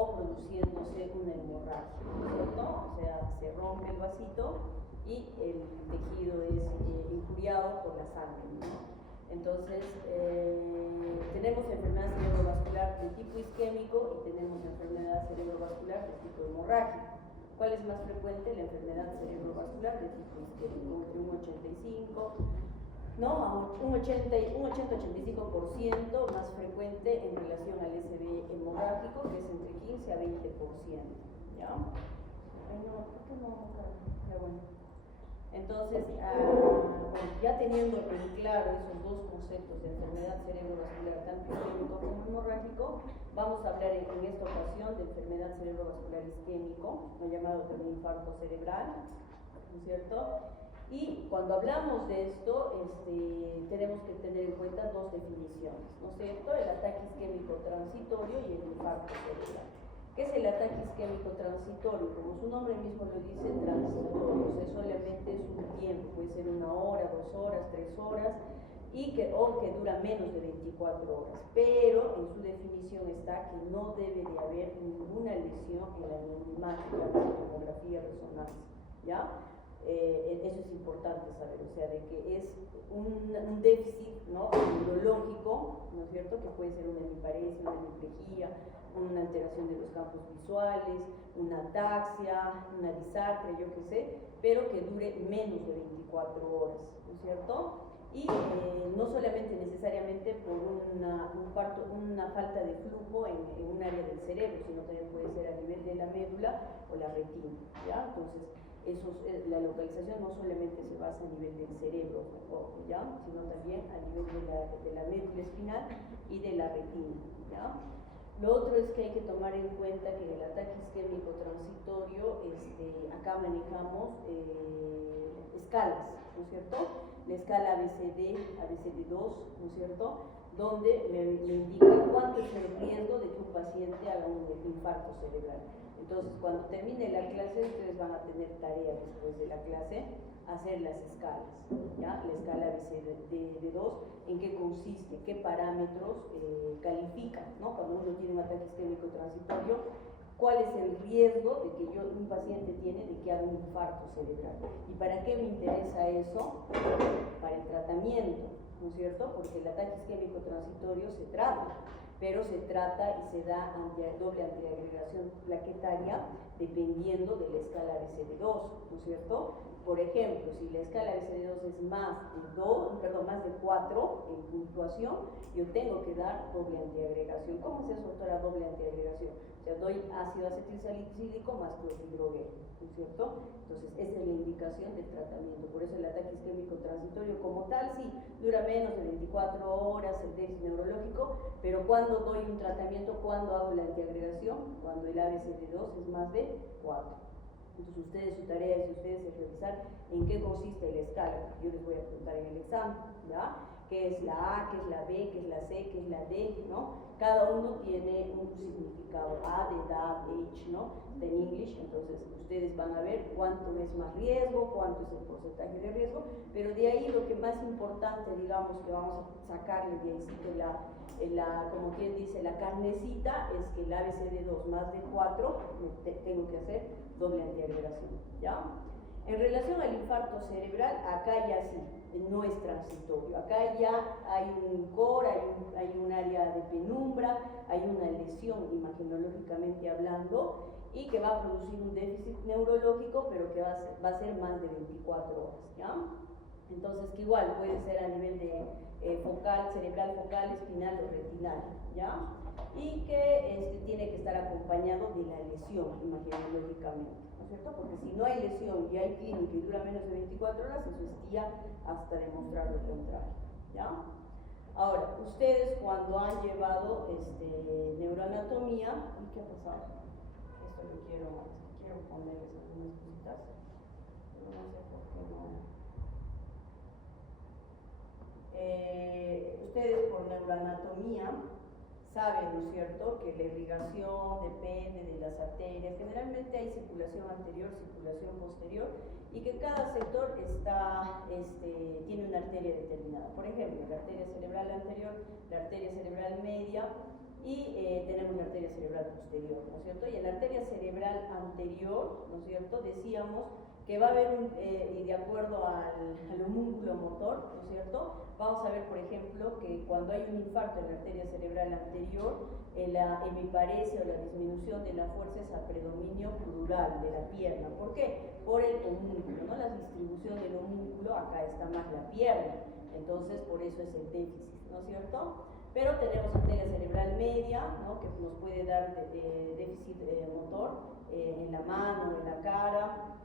o produciéndose una hemorragia, ¿cierto? O sea, se rompe el vasito y el tejido es injuriado por la sangre, ¿no? Entonces, tenemos enfermedad cerebrovascular de tipo isquémico y tenemos enfermedad cerebrovascular de tipo hemorrágico. ¿Cuál es más frecuente? La enfermedad cerebrovascular de tipo isquémico, entre un 85, ¿no? A un 80-85% más frecuente en relación al SB hemorrágico, que es entre 15 a 20%, ¿ya? Ay, no, ¿por qué no? Ya, bueno. Entonces, bueno, ya teniendo en claro esos dos conceptos de enfermedad cerebrovascular, tanto isquémico como hemorrágico, vamos a hablar en esta ocasión de enfermedad cerebrovascular isquémico, lo llamado también infarto cerebral, ¿no es cierto? Y cuando hablamos de esto, tenemos que tener en cuenta dos definiciones, ¿no es cierto? El ataque isquémico transitorio y el infarto cerebral. ¿Qué es el ataque isquémico transitorio? Como su nombre mismo lo dice, transitorio, o sea, solamente es un tiempo, puede ser 1 hora, 2 horas, 3 horas, o que dura menos de 24 horas, pero en su definición está que no debe de haber ninguna lesión en la neumática, la tomografía, resonancia, ¿ya? Eso es importante saber, o sea, de que es un déficit, ¿no?, neurológico, ¿no es cierto?, que puede ser una hemiparesia, una hemiplegia, una alteración de los campos visuales, una ataxia, una disartria, yo qué sé, pero que dure menos de 24 horas, ¿no es cierto? Y no solamente necesariamente por una falta de flujo en un área del cerebro, sino también puede ser a nivel de la médula o la retina, ¿ya? Entonces, la localización no solamente se basa a nivel del cerebro, ¿ya?, sino también a nivel de la médula espinal y de la retina, ¿ya? Lo otro es que hay que tomar en cuenta que en el ataque isquémico transitorio, acá manejamos escalas, ¿no es cierto? La escala ABCD, ABCD2, ¿no es cierto?, donde me indica cuánto es el riesgo de que un paciente haga un infarto cerebral. Entonces, cuando termine la clase, ustedes van a tener tarea después de la clase, hacer las escalas, ¿ya? La escala ABCD2, ¿en qué consiste? ¿Qué parámetros califican, ¿no? Cuando uno tiene un ataque isquémico transitorio, ¿cuál es el riesgo de que un paciente tiene de que haga un infarto cerebral? ¿Y para qué me interesa eso? Para el tratamiento, ¿no es cierto? Porque el ataque isquémico transitorio se trata, pero se trata y se da doble antiagregación plaquetaria dependiendo de la escala ABCD2, ¿no es cierto? Por ejemplo, si la escala ABCD2 es más de 4 en puntuación, yo tengo que dar doble antiagregación. ¿Cómo se hace, doctora, doble antiagregación? O sea, doy ácido acetilsalicílico más clopidogrel, ¿no es cierto? Entonces, esa es la indicación del tratamiento. Por eso el ataque isquémico transitorio como tal, sí, dura menos de 24 horas, el déficit neurológico, pero cuando doy un tratamiento, cuando hago la antiagregación, cuando el ABCD2 es más de 4. Entonces, ustedes, su tarea es revisar en qué consiste la escala. Yo les voy a preguntar en el examen, ¿ya? ¿Qué es la A, qué es la B, qué es la C, qué es la D, ¿no? Cada uno tiene un significado. A de edad, age, ¿no? Está en English, entonces ustedes van a ver cuánto es más riesgo, cuánto es el porcentaje de riesgo, pero de ahí lo que más importante, digamos, que vamos a sacarle de ahí, como quien dice, la carnecita, es que el ABCD2 más de 4, tengo que hacer doble antiagregación, ¿ya? En relación al infarto cerebral, acá ya sí, no es transitorio, acá ya hay un core, hay un área de penumbra, hay una lesión imagenológicamente hablando y que va a producir un déficit neurológico, pero que va a ser más de 24 horas, ¿ya? Entonces, que igual puede ser a nivel de focal, cerebral focal, espinal o retinal, ¿ya? Y que tiene que estar acompañado de la lesión imagenológicamente, ¿no es cierto? Porque si no hay lesión y hay clínica y dura menos de 24 horas, eso es tía hasta demostrar lo contrario, ¿ya? Ahora, ustedes cuando han llevado neuroanatomía, ¿y qué ha pasado? Esto lo quiero ponerles algunas cositas, pero no sé por qué no. Ustedes por neuroanatomía saben, ¿no es cierto?, que la irrigación depende de las arterias. Generalmente hay circulación anterior, circulación posterior, y que cada sector tiene una arteria determinada. Por ejemplo, la arteria cerebral anterior, la arteria cerebral media, y tenemos la arteria cerebral posterior, ¿no es cierto? Y en la arteria cerebral anterior, ¿no es cierto?, decíamos que va a haber, y de acuerdo al homúnculo motor, ¿no es cierto?, vamos a ver, por ejemplo, que cuando hay un infarto en la arteria cerebral anterior, la hemiparesia o la disminución de la fuerza es a predominio plural de la pierna. ¿Por qué? Por el homúnculo, ¿no? La distribución del homúnculo, acá está más la pierna, entonces por eso es el déficit, ¿no es cierto? Pero tenemos arteria cerebral media, ¿no?, que nos puede dar déficit motor en la mano, en la cara,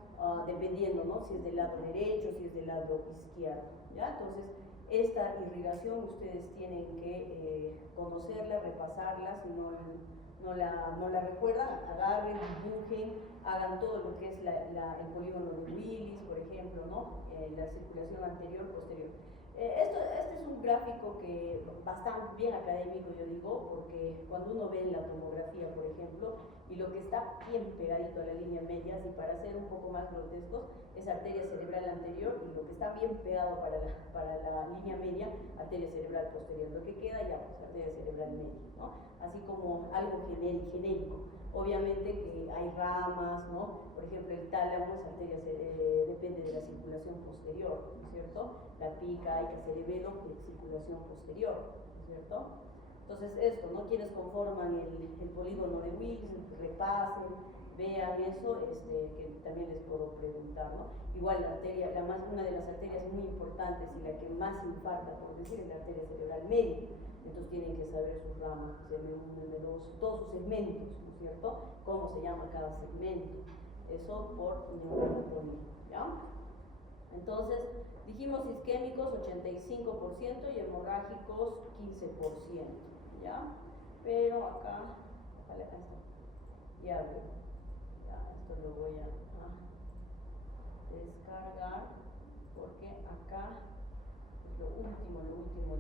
dependiendo, ¿no?, si es del lado derecho, si es del lado izquierdo, ¿ya? Entonces, esta irrigación ustedes tienen que conocerla, repasarla, si no la recuerdan, agarren, dibujen, hagan todo lo que es el polígono de Willis, por ejemplo, ¿no?, la circulación anterior, posterior. Este es un gráfico que bastante bien académico, yo digo, porque cuando uno ve la tomografía, por ejemplo, y lo que está bien pegadito a la línea media, y para ser un poco más grotescos, es arteria cerebral anterior, y lo que está bien pegado para la línea media, arteria cerebral posterior. Lo que queda ya, pues, arteria cerebral media, ¿no? Así como algo genérico. Obviamente que hay ramas, ¿no? Por ejemplo, el tálamo es arteria, depende de la circulación posterior, ¿no es cierto? La pica, hay que cerebelo, circulación posterior, ¿no es cierto? Entonces esto, ¿no? Quienes conforman el polígono de Willis, repasen, vean eso, que también les puedo preguntar, ¿no? Igual la arteria, una de las arterias muy importantes y la que más infarta, por decir, es la arteria cerebral media. Entonces tienen que saber sus ramas, M1, M2, todos sus segmentos, ¿no es cierto? Cómo se llama cada segmento. Eso por neuroanatomía, ¿ya? Entonces, dijimos isquémicos 85% y hemorrágicos 15%, ¿ya? Pero acá está, ya veo, ya, esto lo voy a descargar porque acá es lo último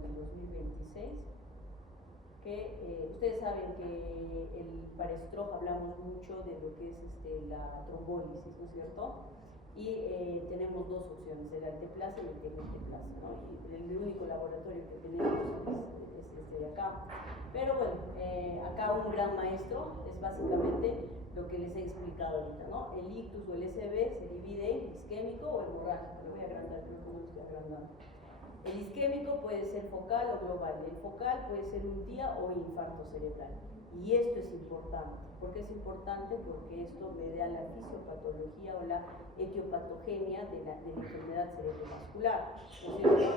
del 2026, que ustedes saben que para Stroh hablamos mucho de lo que es la trombólisis, ¿no es cierto? Y tenemos dos opciones, el alteplasa y el telanteplasa, ¿no? Y el único laboratorio que tenemos es este de acá. Pero bueno, acá un gran maestro es básicamente lo que les he explicado ahorita, ¿no? El ictus o el SB se divide en isquémico o hemorrágico. Lo voy a agrandar, creo que no lo estoy agrandando. El isquémico puede ser focal o global. El focal puede ser un TIA o infarto cerebral. Y esto es importante. ¿Por qué es importante? Porque esto me da la fisiopatología o la etiopatogenia de la enfermedad cerebrovascular.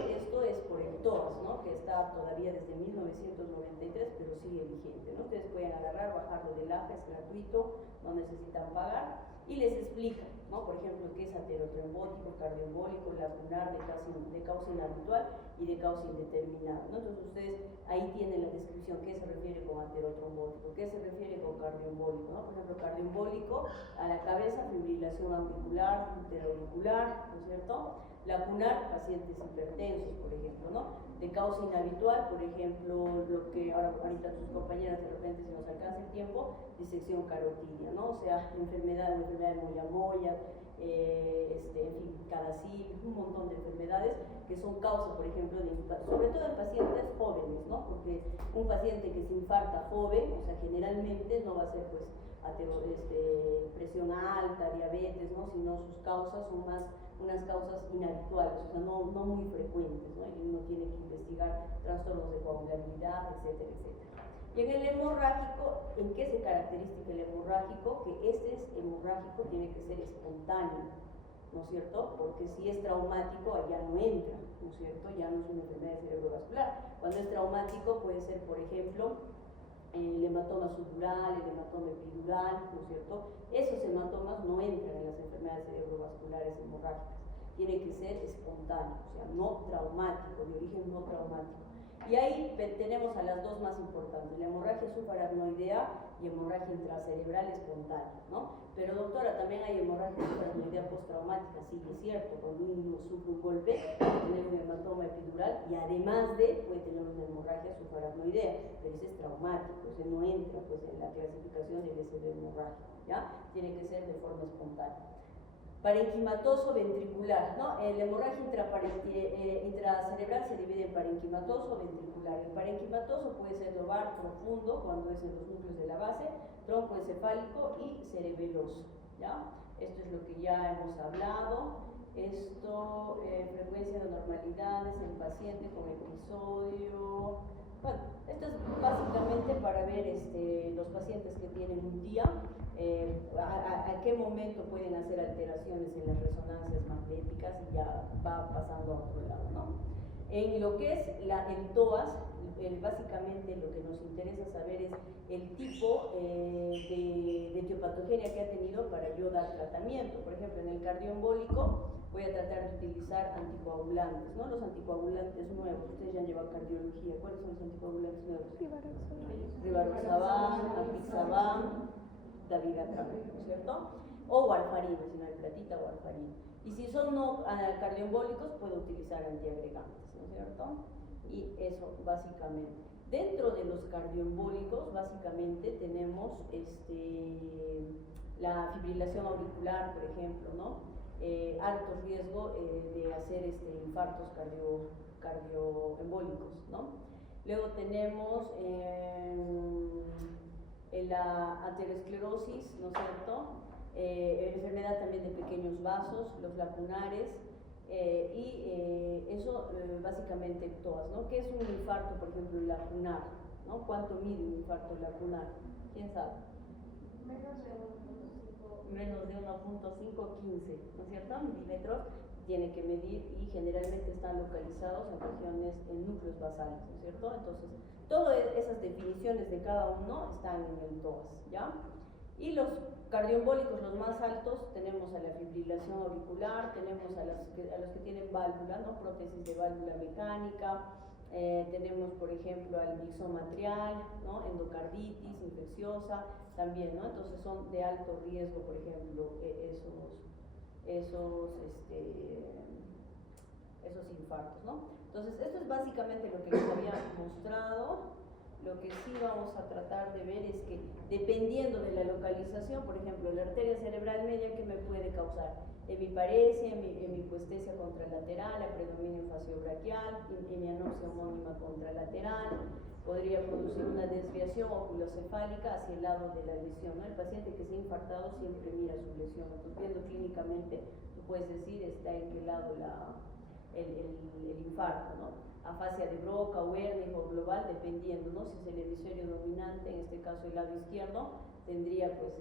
Esto es por el TOAS, ¿no?, que está todavía desde 1993, pero sigue vigente, ¿no? Ustedes pueden agarrar, bajarlo del APA, es gratuito, no necesitan pagar, y les explican, ¿no?, por ejemplo, qué es aterotrombótico, cardioembólico, lacunar, de causa inhabitual y de causa indeterminada, ¿no? Entonces ustedes ahí tienen la descripción, qué se refiere con aterotrombótico, qué se refiere con cardioembólico, ¿no? Por ejemplo, cardioembólico a la cabeza, fibrilación auricular, interauricular, ¿no es cierto? Lacunar, pacientes hipertensos, por ejemplo, ¿no? De causa inhabitual, por ejemplo, lo que ahorita tus compañeras de repente, si nos alcanza el tiempo, disección carotidia, ¿no? O sea, enfermedad de Moyamoya, en fin, Cadacil, un montón de enfermedades que son causa, por ejemplo, sobre todo en pacientes jóvenes, ¿no? Porque un paciente que se infarta joven, o sea, generalmente no va a ser, pues, presión alta, diabetes, ¿no?, sino sus causas son más unas causas inhabituales, o sea, no muy frecuentes, ¿no? Y uno tiene que investigar trastornos de coagulabilidad, etcétera, etcétera. Y en el hemorrágico, ¿en qué se caracteriza el hemorrágico? Que hemorrágico tiene que ser espontáneo, ¿no es cierto? Porque si es traumático, allá no entra, ¿no es cierto? Ya no es una enfermedad cerebrovascular. Cuando es traumático puede ser, por ejemplo, el hematoma subdural, el hematoma epidural, ¿no es cierto? Esos hematomas no entran en las enfermedades cerebrovasculares hemorrágicas. Tiene que ser espontáneo, o sea, no traumático, de origen no traumático. Y ahí tenemos a las dos más importantes, la hemorragia subaracnoidea y hemorragia intracerebral espontánea, ¿no? Pero doctora, también hay hemorragia subaracnoidea postraumática, sí, es cierto, cuando uno sufre un golpe puede tener un hematoma epidural y además puede tener una hemorragia subaracnoidea, pero ese es traumático, ese no entra pues en la clasificación del SB hemorrágico, ¿ya? Tiene que ser de forma espontánea. parenquimatoso ventricular, ¿no? La hemorragia intracerebral se divide en parenquimatoso o ventricular. El parenquimatoso puede ser lobar, profundo, cuando es en los núcleos de la base, troncoencefálico y cerebeloso, ¿ya? Esto es lo que ya hemos hablado. Esto, frecuencia de anormalidades en paciente con episodio. Bueno, esto es básicamente para ver los pacientes que tienen un TIA, a qué momento pueden hacer alteraciones en las resonancias magnéticas y ya va pasando a otro lado, ¿no? En lo que es el TOAS, básicamente lo que nos interesa saber es el tipo de etiopatogenia que ha tenido para yo dar tratamiento. Por ejemplo, en el cardioembólico voy a tratar de utilizar anticoagulantes, ¿no? Los anticoagulantes nuevos, ustedes ya han llevado cardiología. ¿Cuáles son los anticoagulantes nuevos? Rivaroxaban, apixaban, dabigatran, ¿no es cierto? O warfarina, si no hay platita, warfarina. Y si son no cardioembólicos, puedo utilizar antiagregantes, ¿no es cierto? Y eso básicamente. Dentro de los cardioembólicos, básicamente tenemos la fibrilación auricular, por ejemplo, ¿no? Alto riesgo de hacer infartos cardioembólicos, ¿no? Luego tenemos la aterosclerosis, ¿no es cierto? Enfermedad también de pequeños vasos, los lacunares, eso básicamente todas, ¿no? ¿Qué es un infarto, por ejemplo, lacunar? ¿No? ¿Cuánto mide un infarto lacunar? ¿Quién sabe? Menos de 1.5, 15, ¿no es cierto? Milímetros tiene que medir y generalmente están localizados en regiones, en núcleos basales, ¿no es cierto? Entonces, todas esas definiciones de cada uno están en el TOAS, ¿ya? Y los cardioembólicos, los más altos, tenemos a la fibrilación auricular, tenemos a los que tienen válvula, ¿no? Prótesis de válvula mecánica, tenemos, por ejemplo, al mixomatrial, ¿no? Endocarditis infecciosa, también, ¿no? Entonces son de alto riesgo, por ejemplo, esos infartos, ¿no? Entonces, esto es básicamente lo que les había mostrado. Lo que sí vamos a tratar de ver es que, dependiendo de la localización, por ejemplo, la arteria cerebral media, ¿qué me puede causar? Hemiparesia, hemipuestesia contralateral, predominio faciobraquial, hemianopsia homónima contralateral, podría producir una desviación oculocefálica hacia el lado de la lesión, ¿no? El paciente que se ha infartado siempre mira su lesión, entonces viendo clínicamente, tú puedes decir está en qué lado el infarto, ¿no? Afasia de Broca o hernia o global, dependiendo, ¿no? Si es el hemisferio dominante, en este caso el lado izquierdo, tendría pues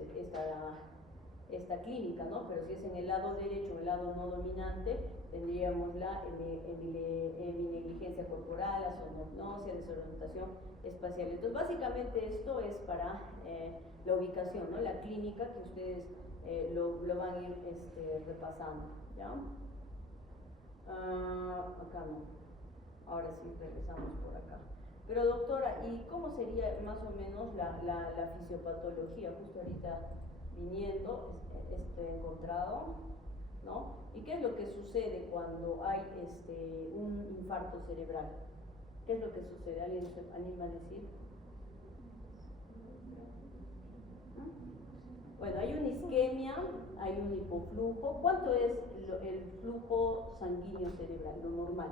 esta clínica, ¿no? Pero si es en el lado derecho o el lado no dominante, tendríamos la heminegligencia corporal, la somnopsia, desorientación espacial. Entonces, básicamente esto es para la ubicación, ¿no? La clínica que ustedes lo van a ir repasando, ¿ya? Acá no. Ahora sí, regresamos por acá. Pero doctora, ¿y cómo sería más o menos la fisiopatología? Justo ahorita viniendo, encontrado, ¿no? ¿Y qué es lo que sucede cuando hay un infarto cerebral? ¿Qué es lo que sucede? ¿Alguien se anima a decir? Bueno, hay una isquemia, hay un hipoflujo. ¿Cuánto es el flujo sanguíneo cerebral, lo normal?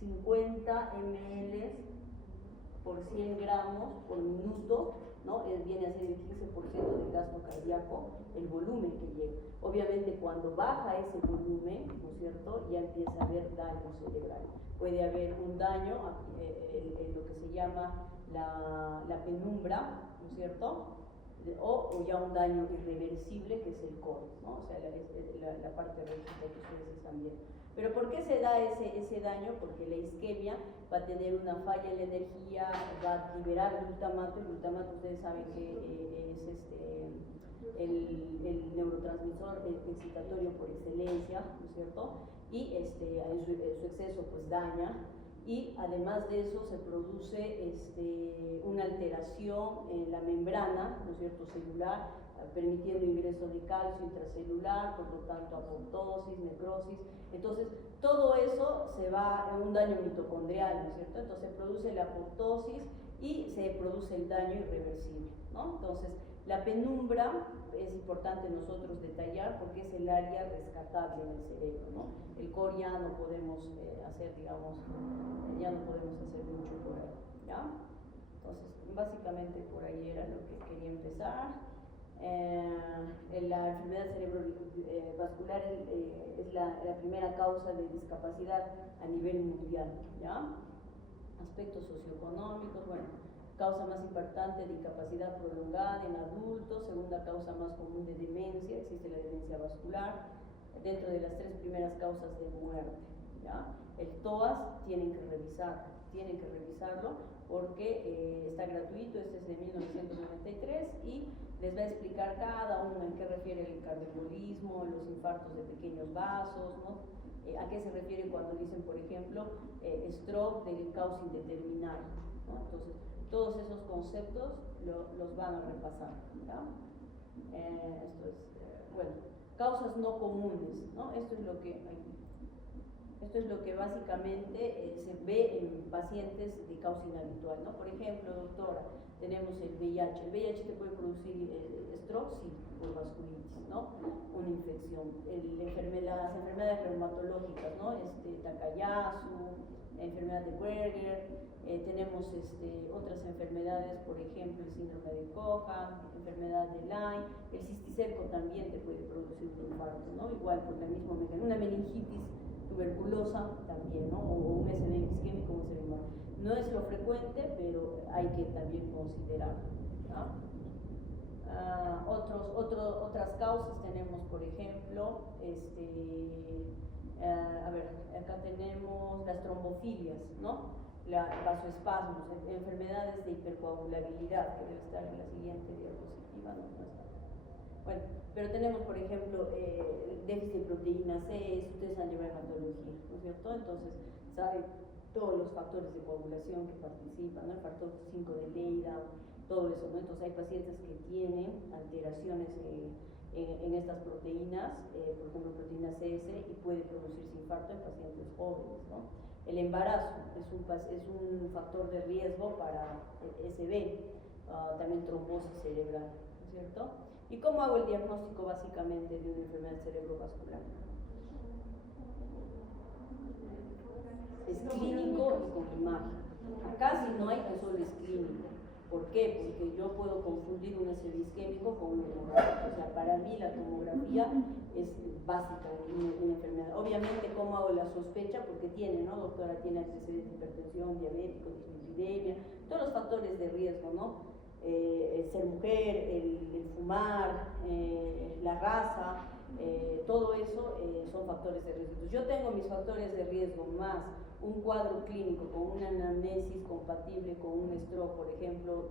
50 ml por 100 gramos por minuto, ¿no? Viene a ser el 15% del gasto cardíaco, el volumen que llega. Obviamente cuando baja ese volumen, ¿no es cierto?, ya empieza a haber daño cerebral. Puede haber un daño en lo que se llama la penumbra, ¿no es cierto?, o ya un daño irreversible, que es el core, ¿no? O sea, la parte recta que ustedes están viendo. ¿Pero por qué se da ese daño? Porque la isquemia va a tener una falla en la energía, va a liberar glutamato. El glutamato, ustedes saben que es el neurotransmisor excitatorio por excelencia, ¿no es cierto? Y su exceso pues daña, y además de eso se produce una alteración en la membrana, ¿no es cierto?, celular, permitiendo ingreso de calcio intracelular, por lo tanto apoptosis, necrosis. Entonces todo eso se va a un daño mitocondrial, ¿no es cierto? Entonces se produce la apoptosis y se produce el daño irreversible, ¿no? Entonces La penumbra es importante nosotros detallar porque es el área rescatable en el cerebro, ¿no? El core ya no podemos hacer, digamos, ya no podemos hacer mucho por ahí, ¿ya? Entonces, básicamente por ahí era lo que quería empezar. La enfermedad cerebrovascular es la primera causa de discapacidad a nivel mundial, ¿ya? Aspectos socioeconómicos, bueno, causa más importante de incapacidad prolongada en adultos, segunda causa más común de demencia, existe la demencia vascular, dentro de las 3 primeras causas de muerte, ¿ya? El TOAS tienen que revisarlo porque está gratuito, este es de 1993 y les va a explicar cada uno en qué refiere el cardioembolismo, los infartos de pequeños vasos, ¿no? ¿A qué se refiere cuando dicen, por ejemplo, stroke del causa indeterminado, ¿no? Entonces, todos esos conceptos los van a repasar, ¿ya? Esto es, bueno, causas no comunes, ¿no? Esto es lo que básicamente se ve en pacientes de causa inhabitual, ¿no? Por ejemplo, doctora, tenemos el VIH. ¿El VIH te puede producir stroke? Sí, por vasculitis, ¿no? Una infección. Las enfermedades reumatológicas, ¿no? Takayasu, enfermedad de Berger, tenemos otras enfermedades, por ejemplo, el síndrome de Coja, enfermedad de Lyme, el cisticerco también te puede producir un infarto, ¿no? Igual por la misma mecanismo, una meningitis tuberculosa también, ¿no? O un SB isquémico, un SB mal. No es lo frecuente, pero hay que también considerarlo, ¿no? Otras causas tenemos, por ejemplo, a ver, acá tenemos las trombofilias, ¿no? Vasoespasmos, enfermedades de hipercoagulabilidad, que debe estar en la siguiente diapositiva, no está. Bueno, pero tenemos, por ejemplo, déficit de proteína C, ustedes han llevado hematología, ¿no es cierto? Entonces, saben todos los factores de coagulación que participan, ¿no? El factor 5 de Leyda, todo eso, ¿no? Entonces, hay pacientes que tienen alteraciones en estas proteínas, por ejemplo, proteína CS, y puede producirse infarto en pacientes jóvenes, ¿no? El embarazo es un factor de riesgo para SB, también trombosis cerebral, ¿no es cierto? ¿Y cómo hago el diagnóstico básicamente de una enfermedad cerebrovascular? Es clínico y con imagen. Acá si no hay, que solo es clínico. ¿Por qué? Porque yo puedo confundir un SB isquémico con un hemorrágico. O sea, para mí la tomografía es básica en una enfermedad. Obviamente, ¿cómo hago la sospecha? Porque tiene, ¿no, doctora? Tiene antecedentes de hipertensión, diabético, dislipidemia, todos los factores de riesgo, ¿no? Ser mujer, el fumar, la raza, todo eso son factores de riesgo. Entonces, yo tengo mis factores de riesgo más un cuadro clínico con una anamnesis compatible con un stroke, por ejemplo,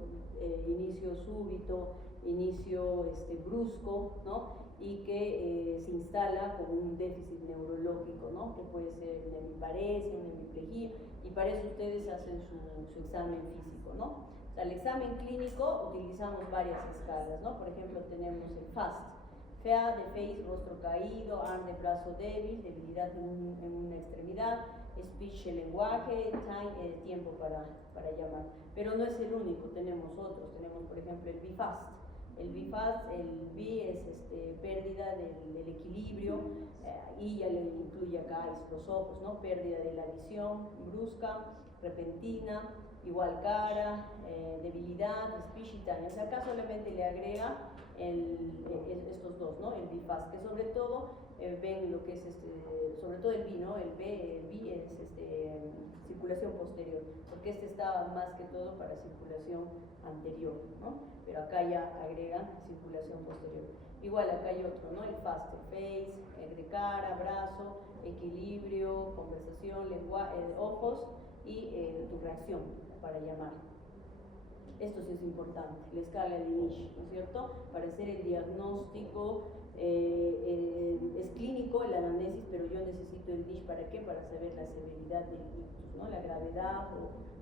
inicio súbito, inicio brusco, ¿no? Y que se instala con un déficit neurológico, ¿no? Que puede ser una hemiparesia, una hemiplegia, y para eso ustedes hacen su examen físico, ¿no? O sea, el examen clínico utilizamos varias escalas, ¿no? Por ejemplo, tenemos el FAST, FEA de face, rostro caído, arm de brazo débil, debilidad en una extremidad, speech, el lenguaje, time, tiempo para llamar. Pero no es el único, tenemos otros, tenemos por ejemplo el BFAST. El BFAST, el B es pérdida del equilibrio, y ya le incluye acá los ojos, ¿no? Pérdida de la visión brusca, repentina, igual cara, debilidad, speech y time. O sea, acá solamente le agrega estos dos, ¿no? El BFAST, que sobre todo ven lo que es sobre todo el B, ¿no? El B es circulación posterior, porque está más que todo para circulación anterior, ¿no? Pero acá ya agregan circulación posterior. Igual acá hay otro, ¿no? El FAST, face, de cara, brazo, equilibrio, conversación, ojos y tu reacción para llamar. Esto sí es importante, la escala de Niche, ¿no es cierto? Para hacer el diagnóstico es clínico el anamnesis, pero yo necesito el Niche, ¿para qué? Para saber la severidad del ictus, ¿no? La gravedad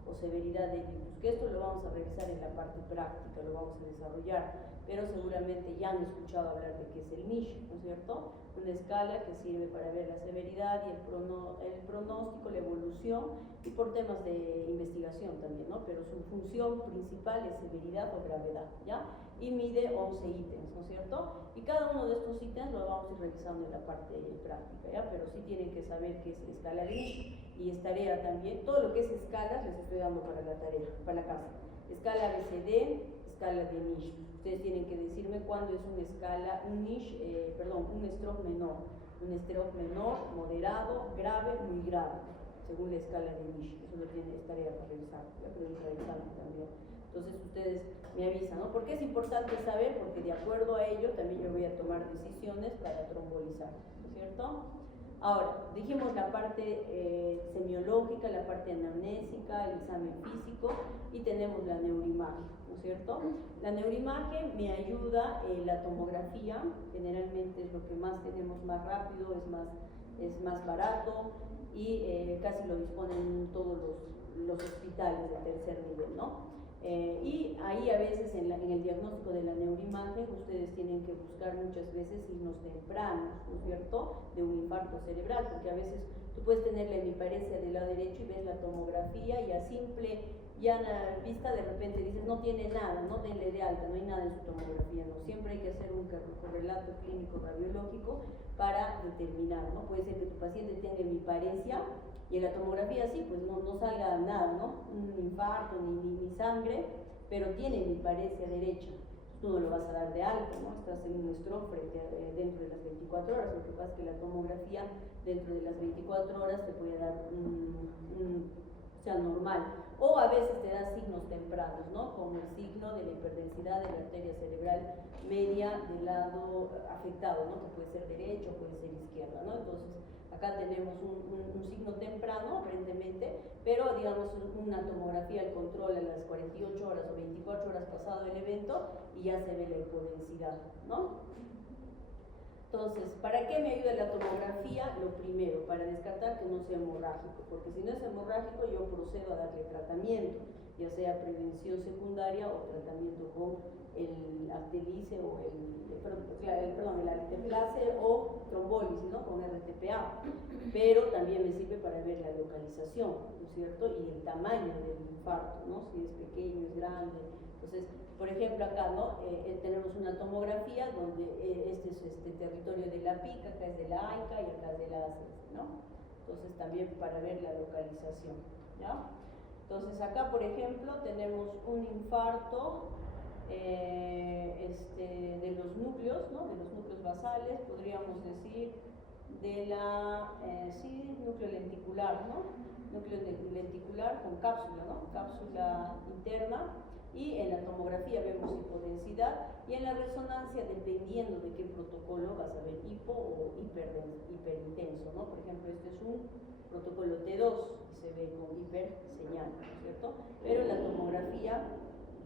o severidad del ictus, que esto lo vamos a revisar en la parte práctica, lo vamos a desarrollar, pero seguramente ya han escuchado hablar de qué es el Niche, ¿no es cierto? Una escala que sirve para ver la severidad y el pronóstico, la evolución, y por temas de investigación también, ¿no? Pero su función principal es severidad o gravedad, ¿ya? y mide 11 ítems, ¿no es cierto? Y cada uno de estos ítems lo vamos a ir revisando en la parte práctica, ¿ya? Pero sí tienen que saber qué es escala de niche y es tarea también. Todo lo que es escalas les estoy dando para la tarea, para la casa. Escala ABCD, escala de niche. Ustedes tienen que decirme cuándo es una escala, un niche, un stroke menor. Un stroke menor, moderado, grave, muy grave, según la escala de niche. Eso lo tiene, es tarea para revisar, ya pueden revisarlo también. Entonces ustedes me avisan, ¿no? ¿Por qué es importante saber? Porque de acuerdo a ello también yo voy a tomar decisiones para trombolizar, ¿no es cierto? Ahora, dijimos la parte semiológica, la parte anamnésica, el examen físico y tenemos la neuroimagen, ¿no es cierto? La neuroimagen me ayuda, la tomografía, generalmente es lo que más tenemos más rápido, es más barato y casi lo disponen todos los hospitales de tercer nivel, ¿no? Y ahí a veces en el diagnóstico de la neuroimagen ustedes tienen que buscar muchas veces signos tempranos, ¿no es cierto?, de un infarto cerebral, porque a veces tú puedes tener la hemiparesia del lado derecho y ves la tomografía y a simple llana vista de repente dices no tiene nada, no denle de alta, no hay nada en su tomografía, no, siempre hay que hacer un correlato clínico radiológico para determinar, ¿no? Puede ser que tu paciente tenga hemiparesia y en la tomografía sí, pues no salga nada, ¿no? Un infarto ni sangre, pero tiene hemiparesia derecha. Tú no lo vas a dar de alta, ¿no? Estás en un stroke dentro de las 24 horas. Lo que pasa es que la tomografía dentro de las 24 horas te puede dar o sea, normal. O a veces te da signos tempranos, ¿no? Como el signo de la hiperdensidad de la arteria cerebral media del lado afectado, ¿no? Que puede ser derecho, puede ser izquierda, ¿no? Entonces, acá tenemos un signo temprano, aparentemente, pero digamos una tomografía al control a las 48 horas o 24 horas pasado el evento y ya se ve la hipodensidad, ¿no? Entonces, ¿para qué me ayuda la tomografía? Lo primero, para descartar que no sea hemorrágico, porque si no es hemorrágico yo procedo a darle tratamiento, ya sea prevención secundaria o tratamiento con el artelice o el arteplase o trombólisis, ¿no? Con RTPA, pero también me sirve para ver la localización, ¿no es cierto? Y el tamaño del infarto, ¿no? Si es pequeño, es grande. Entonces, por ejemplo, acá, ¿no? Tenemos una tomografía donde este es territorio de la PIC, acá es de la AICA y acá es de la ACES, ¿no? Entonces, también para ver la localización, ¿ya? Entonces, acá, por ejemplo, tenemos un infarto de los núcleos, ¿no? De los núcleos basales, podríamos decir, de la, núcleo lenticular, ¿no? Núcleo lenticular con cápsula, ¿no? Cápsula interna. Y en la tomografía vemos hipodensidad y en la resonancia, dependiendo de qué protocolo, vas a ver hipo o hiperintenso, ¿no? Por ejemplo, este es un protocolo T2 y se ve con hiperseñal, ¿no es cierto? Pero en la tomografía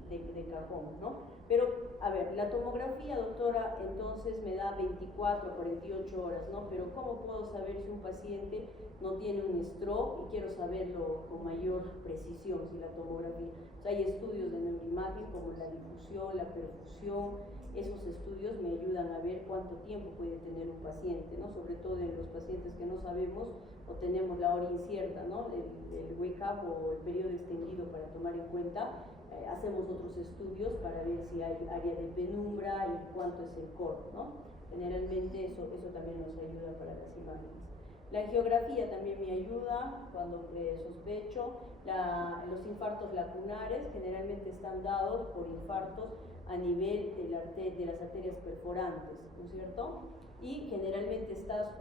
de cajón, ¿no? Pero, a ver, la tomografía, doctora, entonces me da 24 a 48 horas, ¿no? Pero ¿cómo puedo saber si un paciente no tiene un stroke? Y quiero saberlo con mayor precisión, si la tomografía. O sea, hay estudios de neuroimagen como la difusión, la perfusión. Esos estudios me ayudan a ver cuánto tiempo puede tener un paciente, ¿no? Sobre todo en los pacientes que no sabemos o tenemos la hora incierta, ¿no? El wake-up o el periodo extendido para tomar en cuenta. Hacemos otros estudios para ver si hay área de penumbra y cuánto es el core, ¿no? Generalmente eso también nos ayuda para las imágenes. La angiografía también me ayuda cuando sospecho. Los infartos lacunares generalmente están dados por infartos a nivel de las arterias perforantes, ¿no es cierto? Y generalmente está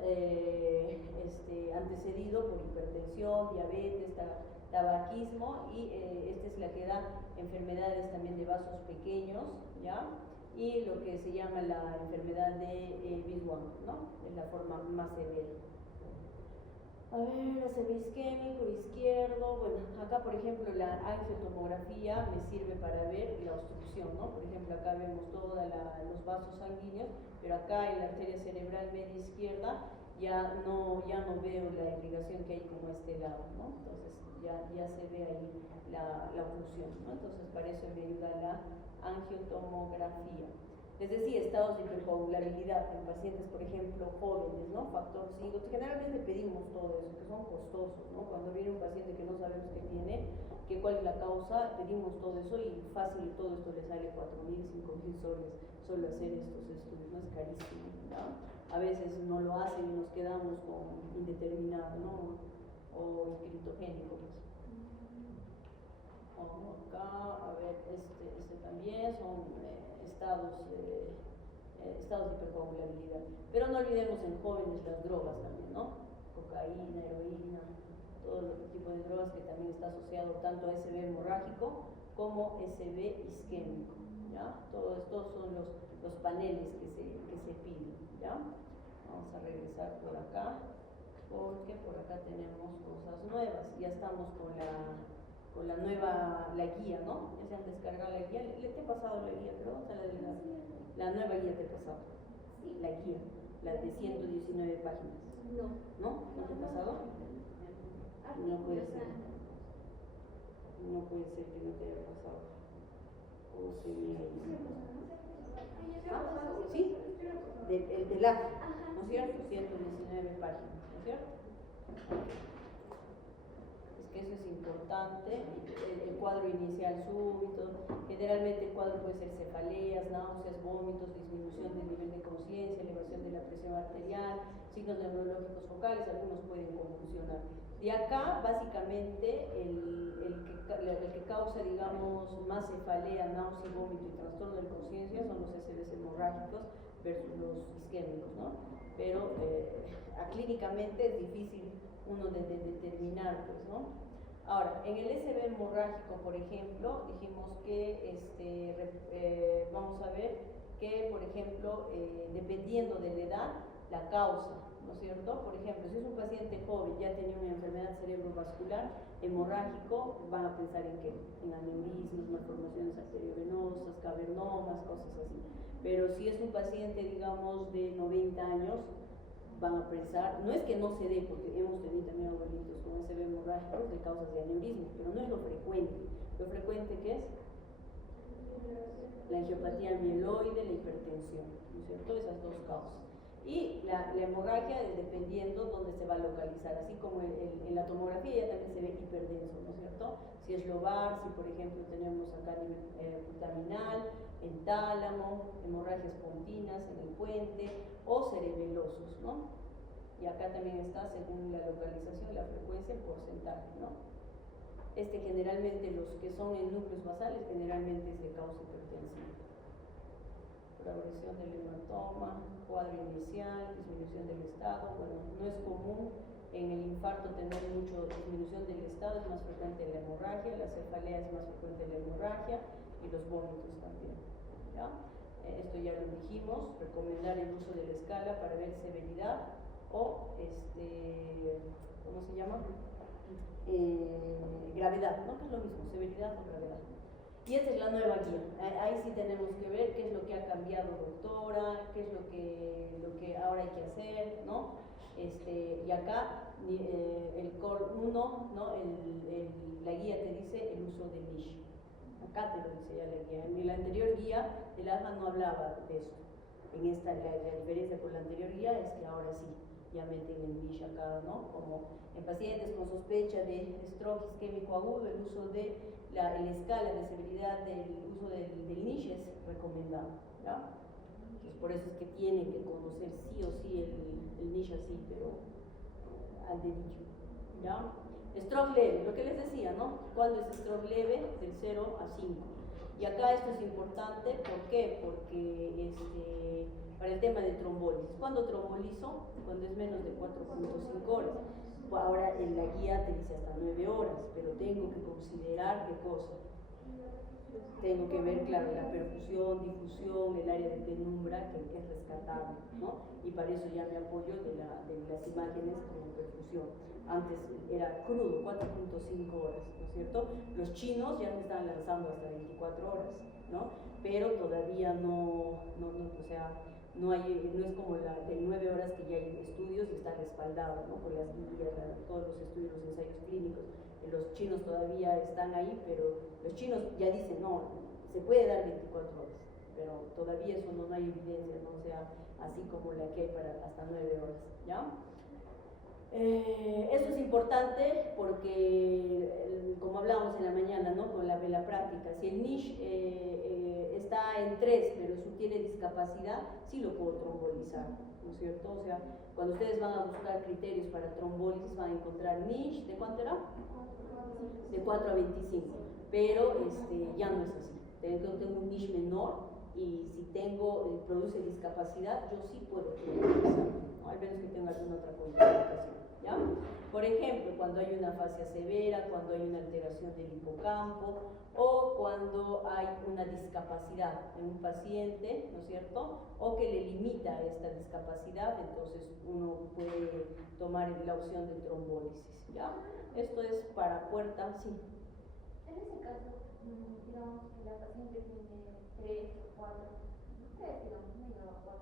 antecedido por hipertensión, diabetes, tabaquismo y esta es la que da enfermedades también de vasos pequeños, ¿ya? Y lo que se llama la enfermedad de Biswan, ¿no? Es la forma más severa. A ver, ACV isquémico izquierdo, bueno, acá por ejemplo la angiotomografía me sirve para ver la obstrucción, ¿no? Por ejemplo, acá vemos todos los vasos sanguíneos, pero acá en la arteria cerebral media izquierda ya no veo la irrigación que hay como este lado, ¿no? Entonces ya se ve ahí la obstrucción, ¿no? Entonces para eso me ayuda la angiotomografía. Les decía, estados de hipercoagulabilidad en pacientes, por ejemplo, jóvenes, ¿no? Factor 5. Generalmente pedimos todo eso, que son costosos, ¿no? Cuando viene un paciente que no sabemos qué tiene, que cuál es la causa, pedimos todo eso y fácil todo esto le sale 4.000, 5.000 soles solo hacer estos estudios, no es carísimo, ¿no? A veces no lo hacen y nos quedamos con indeterminado, ¿no? O esquizofrénico, pues. Acá, a ver, este también son estados de hipercoagulabilidad. Pero no olvidemos en jóvenes las drogas también, ¿no? Cocaína, heroína, todo tipo de drogas que también está asociado tanto a SB hemorrágico como SB isquémico, ¿ya? Todos estos son los paneles que se piden, ¿ya? Vamos a regresar por acá, porque por acá tenemos cosas nuevas. Ya estamos con la nueva, la guía, ¿no? Ya se han descargado la guía. Le te he pasado la guía, pero vamos a la nueva guía te he pasado. La guía, la de 119 páginas. ¿No? ¿No te ha pasado? No puede ser. No puede ser que no te haya pasado. O se me... Sí, del acta, ¿no es cierto? 119 páginas, ¿no es cierto? Es que eso es importante. El cuadro inicial súbito, generalmente el cuadro puede ser cefaleas, náuseas, vómitos, disminución del nivel de conciencia, elevación de la presión arterial, signos neurológicos focales, algunos pueden convulsionar. De acá, básicamente, el que causa, digamos, más cefalea, náusea, vómito y trastorno de conciencia son los SBs hemorrágicos versus los isquémicos, ¿no? Pero clínicamente es difícil uno de determinar, pues, ¿no? Ahora, en el SB hemorrágico, por ejemplo, dijimos que vamos a ver que, por ejemplo, dependiendo de la edad, la causa, ¿no es cierto? Por ejemplo, si es un paciente joven, ya tenía una enfermedad cerebrovascular, hemorrágico, van a pensar en qué, en aneurismas, malformaciones arteriovenosas, cavernomas, cosas así. Pero si es un paciente, digamos, de 90 años, van a pensar, no es que no se dé, porque hemos tenido también abuelitos con SB hemorrágicos de causas de aneurisma, pero no es lo frecuente. Lo frecuente, ¿qué es? La angiopatía mieloide, la hipertensión, ¿no es cierto? Esas dos causas. Y la hemorragia, dependiendo dónde se va a localizar, así como en la tomografía ya también se ve hiperdenso, ¿no es cierto? Si es lobar, si por ejemplo tenemos acá a nivel putaminal, en tálamo, hemorragias pontinas en el puente o cerebelosos, ¿no? Y acá también está, según la localización, la frecuencia en porcentaje, ¿no? Generalmente los que son en núcleos basales, generalmente es de causa hipertensiva. Progresión del hematoma, cuadro inicial, disminución del estado. Bueno, no es común en el infarto tener mucha disminución del estado, es más frecuente la hemorragia, la cefalea es más frecuente la hemorragia y los vómitos también, ¿ya? Esto ya lo dijimos, recomendar el uso de la escala para ver severidad o ¿cómo se llama? Gravedad, ¿no? Que es lo mismo, severidad o gravedad. Y esta es la nueva guía. Ahí sí tenemos que ver qué es lo que ha cambiado, doctora, qué es lo que ahora hay que hacer, ¿no? Y acá el core 1, ¿no? La guía te dice el uso del niche. Acá te lo dice ya la guía. En la anterior guía, el ALMA no hablaba de esto. En esta, la diferencia con la anterior guía es que ahora sí, ya meten el niche acá, ¿no? Como en pacientes con sospecha de stroke isquémico agudo, el uso de la escala de severidad del uso del niche es recomendado, ¿ya? Entonces, por eso es que tienen que conocer sí o sí el niche así, pero al dedillo, ¿ya? Stroke leve, lo que les decía, ¿no? ¿Cuándo es stroke leve? Del 0 a 5. Y acá esto es importante, ¿por qué? Porque para el tema de trombólisis. ¿Cuándo trombolizo? Cuando es menos de 4.5 horas. Ahora en la guía te dice hasta 9 horas, pero tengo que considerar qué cosa. Tengo que ver, claro, la perfusión, difusión, el área de penumbra que es rescatable, ¿no? Y para eso ya me apoyo de las imágenes con perfusión. Antes era crudo, 4.5 horas, ¿no es cierto? Los chinos ya se están lanzando hasta 24 horas, ¿no? Pero todavía no, o sea, no es como la de 9 horas que ya hay estudios y está respaldado, ¿no? Por las guías, todos los estudios, los ensayos clínicos. Los chinos todavía están ahí, pero los chinos ya dicen, no, se puede dar 24 horas, pero todavía eso no hay evidencia, no sea así como la que hay para hasta 9 horas, ¿ya? Esto es importante porque, como hablábamos en la mañana, hemorrágica. Si el niche está en 3, pero tiene discapacidad, sí lo puedo trombolizar, ¿no es cierto? O sea, cuando ustedes van a buscar criterios para trombólisis, van a encontrar niche, ¿de cuánto era? De 4 a 25, pero ya no es así. Tengo un niche menor y si produce discapacidad, yo sí puedo trombolizar, ¿no? Al menos que tenga alguna otra contraindicación, ¿ya? Por ejemplo, cuando hay una fascia severa, cuando hay una alteración del hipocampo o cuando hay una discapacidad en un paciente, ¿no es cierto? O que le limita esta discapacidad, entonces uno puede tomar la opción de trombólisis, ¿ya? Esto es para puerta, sí. En ese caso, digamos que la paciente tiene 3 o 4, 3 digamos, no llegaba a 4,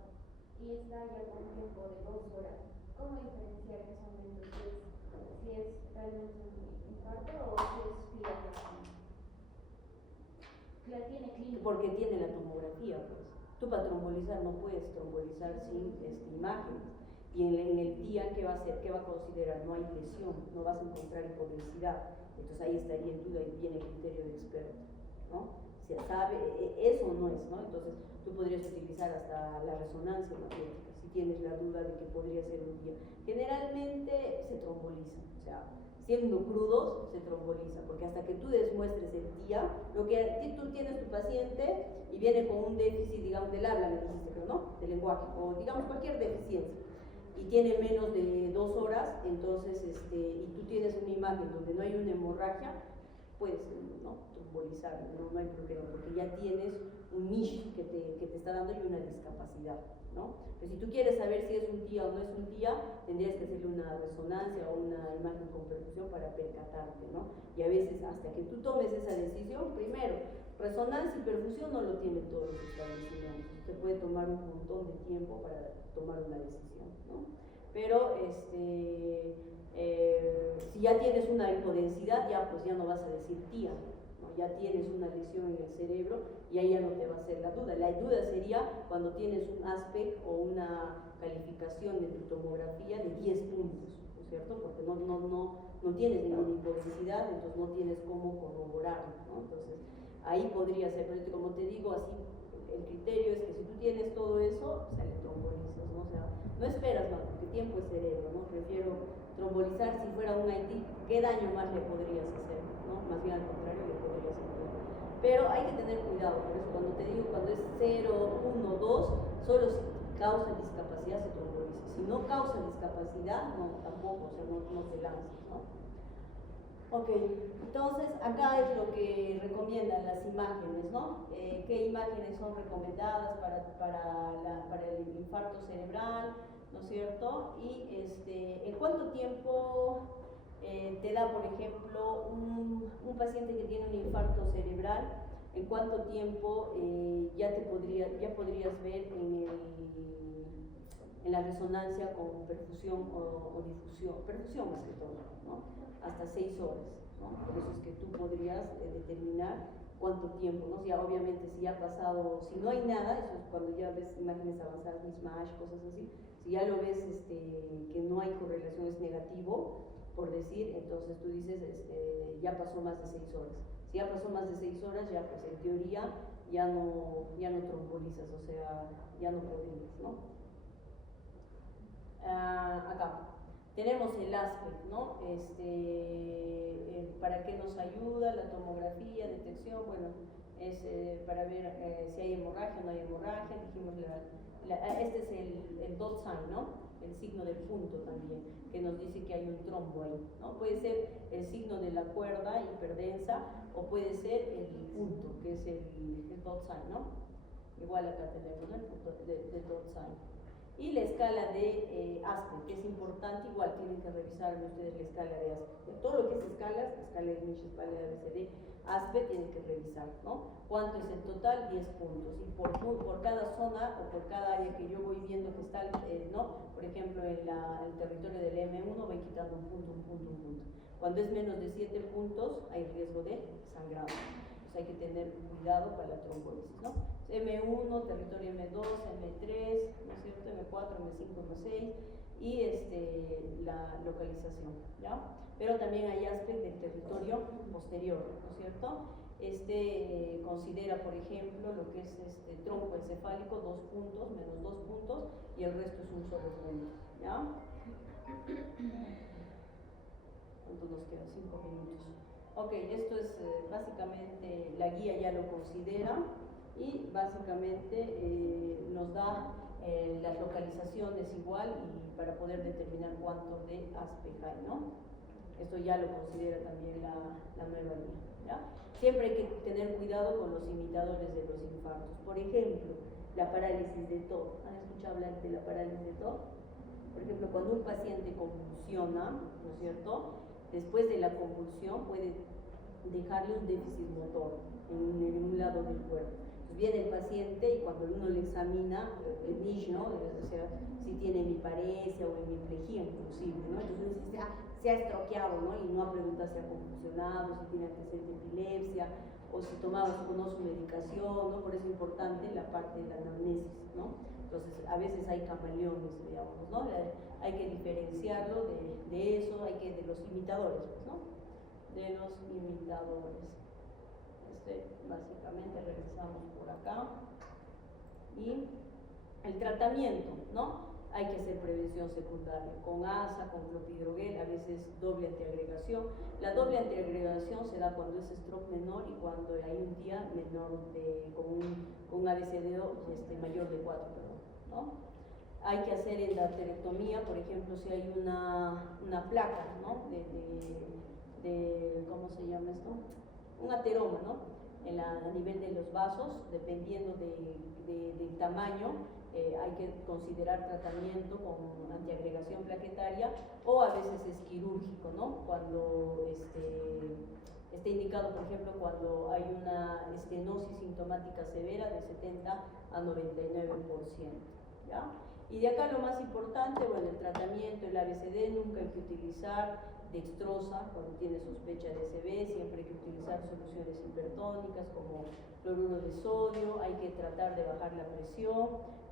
y está ya con un tiempo de 2 horas, ¿cómo diferenciar en ese momento si es realmente un infarto o si es fibrilación? La tiene clínica. Porque tiene la tomografía, pues. Tú para trombolizar no puedes trombolizar sin imágenes. Y en el día, ¿qué va a hacer? ¿Qué va a considerar? No hay lesión, no vas a encontrar hipodensidad. Entonces ahí estaría en duda y viene el criterio de experto, ¿no? Se sabe, eso no es, ¿no? Entonces tú podrías utilizar hasta la resonancia magnética si tienes la duda de que podría ser un día. Generalmente se tromboliza, o sea, siendo crudos se tromboliza, porque hasta que tú demuestres el día, lo que tú tienes tu paciente y viene con un déficit, digamos, del habla, me dijiste, creo, ¿no? Del lenguaje, o digamos cualquier deficiencia, y tiene menos de 2 horas, entonces, y tú tienes una imagen donde no hay una hemorragia, puedes, ¿no? Trombolizar, no hay problema, porque ya tienes un niche que te está dando y una discapacidad, ¿no? Pero si tú quieres saber si es un día o no es un día, tendrías que hacerle una resonancia o una imagen con perfusión para percatarte, ¿no? Y a veces, hasta que tú tomes esa decisión, primero, resonancia y perfusión no lo tienen todos los establecimientos. Te puede tomar un montón de tiempo para tomar una decisión, ¿no? Pero, si ya tienes una hipodensidad, ya pues ya no vas a decir tía, ¿no? Ya tienes una lesión en el cerebro y ahí ya no te va a hacer la duda. La duda sería cuando tienes un aspect o una calificación de tu tomografía de 10 puntos, ¿no es cierto? Porque no tienes ninguna hipodensidad, entonces no tienes cómo corroborarlo, ¿no? Entonces ahí podría ser, pero como te digo, así el criterio es que si tú tienes todo eso, le trombolizas, ¿no? O sea, no esperas más, porque tiempo es cerebro, ¿no? Prefiero trombolizar. Si fuera un IT, ¿qué daño más le podrías hacer? ¿No? Más bien al contrario, le podrías hacer. Pero hay que tener cuidado, por eso cuando te digo, cuando es 0, 1, 2, solo si causa discapacidad se tromboliza. Si no causa discapacidad, no, tampoco, o sea, no te lances, ¿no? Ok, entonces acá es lo que recomiendan las imágenes, ¿no? ¿Qué imágenes son recomendadas para el infarto cerebral, ¿no es cierto? Y ¿en cuánto tiempo te da, por ejemplo, un paciente que tiene un infarto cerebral? ¿En cuánto tiempo ya podrías ver en la resonancia con perfusión o difusión? Perfusión más que todo, ¿no? Hasta 6 horas, ¿no? Por eso es que tú podrías determinar cuánto tiempo, ¿no? Ya obviamente si ya ha pasado, si no hay nada, eso es cuando ya ves imágenes avanzadas, mismatch, cosas así, si ya lo ves que no hay correlación, es negativo, por decir, entonces tú dices, ya pasó más de 6 horas. Si ya pasó más de 6 horas, ya pues en teoría ya no trombolizas, o sea, ya no podrías, ¿no? Acá tenemos el aspect, ¿no? ¿Para qué nos ayuda? La tomografía, detección, bueno, es para ver si hay hemorragia o no hay hemorragia. Dijimos, este es el dot sign, ¿no? El signo del punto también, que nos dice que hay un trombo ahí, ¿no? Puede ser el signo de la cuerda hiperdensa o puede ser el punto, que es el dot sign, ¿no? Igual acá tenemos, ¿no? El punto de dot sign. Y la escala de Aspen, que es importante, igual tienen que revisar ustedes la escala de Aspen. Todo lo que es escala de Misch, escala de ABCD, Aspen tienen que revisar, ¿no? ¿Cuánto es el total? 10 puntos. Y por cada zona o por cada área que yo voy viendo que está, ¿no? Por ejemplo, en el territorio del M1 voy quitando un punto. Cuando es menos de 7 puntos, hay riesgo de sangrado. Hay que tener cuidado para la trombolisis, ¿no? M1, territorio M2, M3, ¿no es cierto? M4, M5, M6 y la localización, ¿ya? Pero también hay aspectos del territorio posterior, ¿no es cierto? Considera, por ejemplo, lo que es tronco encefálico, 2 puntos, menos 2 puntos, y el resto es un solo punto, ¿ya? ¿Cuánto nos queda? 5 minutos. Ok, esto es básicamente, la guía ya lo considera y básicamente nos da las localizaciones igual y para poder determinar cuánto de ASPEC hay, ¿no? Esto ya lo considera también la nueva guía, ¿ya? Siempre hay que tener cuidado con los imitadores de los infartos. Por ejemplo, la parálisis de TOD. ¿Han escuchado hablar de la parálisis de TOD? Por ejemplo, cuando un paciente convulsiona, ¿no es cierto? Después de la convulsión puede dejarle un déficit motor en un lado del cuerpo. Entonces viene el paciente y cuando uno le examina el NISH, ¿no? O sea, si tiene hemiparesia o hemiplegia inclusive, ¿no? Entonces uno dice, se ha estroqueado, ¿no? Y no ha preguntado si ha convulsionado, si tiene antecedente de epilepsia o si tomaba o no su medicación, ¿no? Por eso es importante la parte de la anamnesis, ¿no? Entonces, a veces hay camaleones, digamos, ¿no? Hay que diferenciarlo de eso, de los imitadores, pues, ¿no? De los imitadores. Básicamente revisamos por acá. Y el tratamiento, ¿no? Hay que hacer prevención secundaria con ASA, con clopidogrel, a veces doble antiagregación. La doble antiagregación se da cuando es stroke menor y cuando hay un día menor con un ABCDO mayor de 4, ¿no? Hay que hacer endarterectomía, por ejemplo, si hay una placa, ¿no? ¿Cómo se llama esto? Un ateroma, ¿no? A nivel de los vasos, dependiendo del tamaño, hay que considerar tratamiento con antiagregación plaquetaria o a veces es quirúrgico, ¿no? Cuando esté indicado, por ejemplo, cuando hay una estenosis sintomática severa de 70 a 99%, ¿ya? Y de acá lo más importante, bueno, el tratamiento, el ABCD, nunca hay que utilizar dextrosa cuando tiene sospecha de SB, siempre hay que utilizar soluciones hipertónicas como cloruro de sodio, hay que tratar de bajar la presión,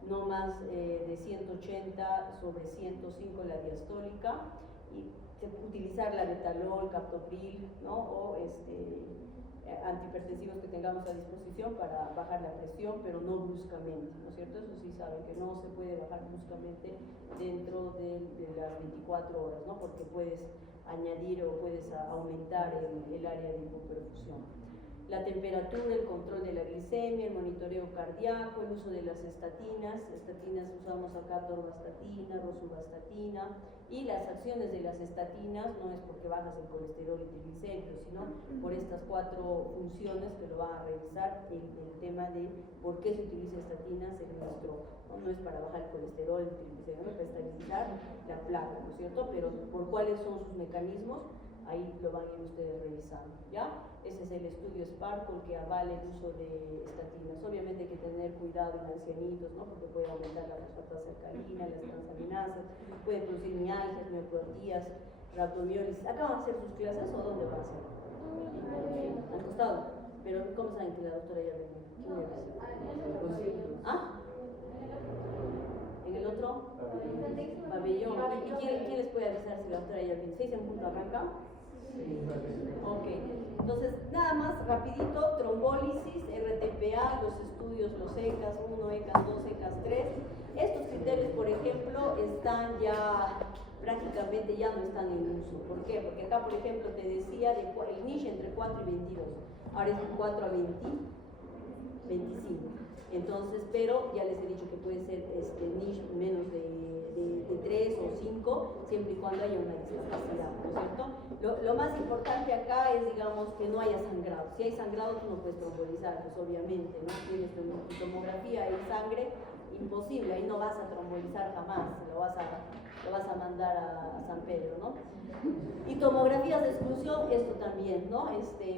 no más de 180 sobre 105 la diastólica, y utilizar la betalol, captopril, ¿no? O antihipertensivos que tengamos a disposición para bajar la presión, pero no bruscamente, ¿no es cierto? Eso sí saben que no se puede bajar bruscamente dentro de las 24 horas, ¿no? Porque puedes añadir o puedes aumentar el área de hipoperfusión. La temperatura, el control de la glicemia, el monitoreo cardíaco, el uso de las estatinas usamos acá torvastatina, rosuvastatina, y las acciones de las estatinas no es porque bajas el colesterol y triglicéridos, sino por estas 4 funciones que lo van a revisar el tema de por qué se utiliza estatinas en nuestro, no es para bajar el colesterol, el triglicéridos, es para estabilizar la placa, ¿no es cierto? Pero por cuáles son sus mecanismos, ahí lo van a ir ustedes revisando, ¿ya? Ese es el estudio Sparkle que avala el uso de estatinas. Obviamente hay que tener cuidado en ancianitos, ¿no? Porque puede aumentar la fosfatasa alcalina, las transaminasas, puede producir mialgias, miocortías, rhabdomiólisis. ¿Acá van a hacer sus clases o dónde van a hacer? Al costado. Pero ¿cómo saben que la doctora ya venía? ¿Quién le avisa? ¿Ah? ¿En el otro? Pabellón. ¿Y quién les puede avisar si la doctora ya viene? ¿6 en punto arranca? Ok, entonces nada más rapidito, trombólisis, RTPA, los estudios, los ECAS 1, ECAS 2, ECAS 3. Estos criterios, por ejemplo, están ya prácticamente ya no están en uso. ¿Por qué? Porque acá, por ejemplo, te decía el NISH entre 4 y 22, ahora es de 4 a 25. Entonces, pero ya les he dicho que puede ser NISH menos de 3 o 5, siempre y cuando haya una discapacidad, ¿no es cierto? Lo más importante acá es, digamos, que no haya sangrado. Si hay sangrado, tú no puedes trombolizar, pues obviamente, ¿no? Tienes tu tomografía y sangre, imposible, ahí no vas a trombolizar jamás, lo vas a mandar a San Pedro, ¿no? Y tomografías de exclusión, esto también, ¿no?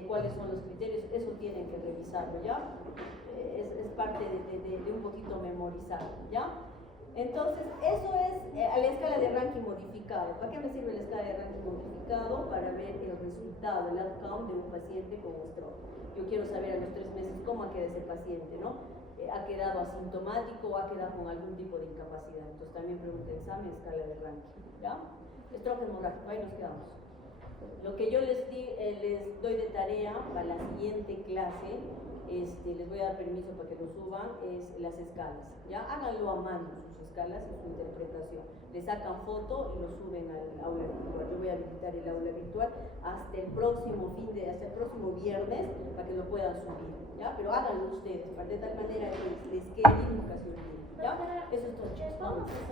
¿Cuáles son los criterios? Eso tienen que revisarlo, ¿ya? Es parte de un poquito memorizar, ¿ya? Entonces, eso es a la escala de ranking modificado. ¿Para qué me sirve la escala de ranking modificado? Para ver el resultado, el outcome de un paciente con stroke. Yo quiero saber a los 3 meses cómo ha quedado ese paciente, ¿no? ¿Ha quedado asintomático o ha quedado con algún tipo de incapacidad? Entonces, también pregunta examen, escala de ranking, ¿ya? Stroke hemorrágico, ahí nos quedamos. Lo que yo les doy de tarea para la siguiente clase, les voy a dar permiso para que lo suban, es las escalas. Ya háganlo a mano, sus escalas y su interpretación. Le sacan foto y lo suben al aula virtual. Yo voy a habilitar el aula virtual hasta el próximo viernes para que lo puedan subir. ¿Ya? Pero háganlo ustedes, de tal manera que les quede educación. ¿Ya? Eso es todo. Vamos a hacer